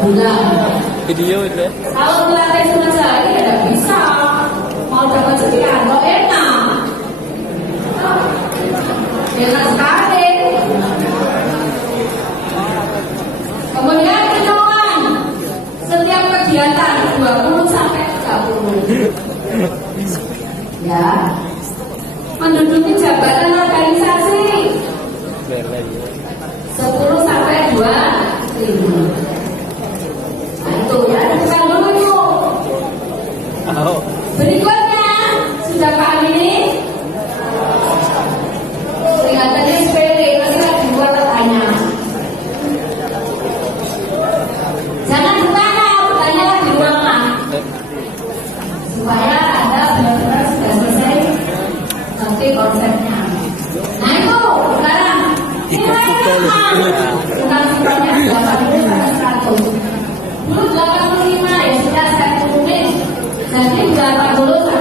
bulan. Video itu ya. Kalau melatih cuma sehari ya tidak bisa. Mau dapat sekian, kok enak. Enak sekali. Kemudian hitungan setiap kegiatan 20 sampai 30. Ya. Menduduki jabatan organisasi 10 sampai 20. Nah itu ya, bukan dulu yuk. Berikutnya sudah paham ini? Kelihatannya sepele, masih lagi buat tanya. Jangan bertanya, bertanyalah di ruangan supaya Anda benar-benar sudah selesai nanti konsepnya. Nah itu sekarang nilai bukan sifatnya 80 sampai 100. Dulu 85 ya sudah saya tulis jadi 80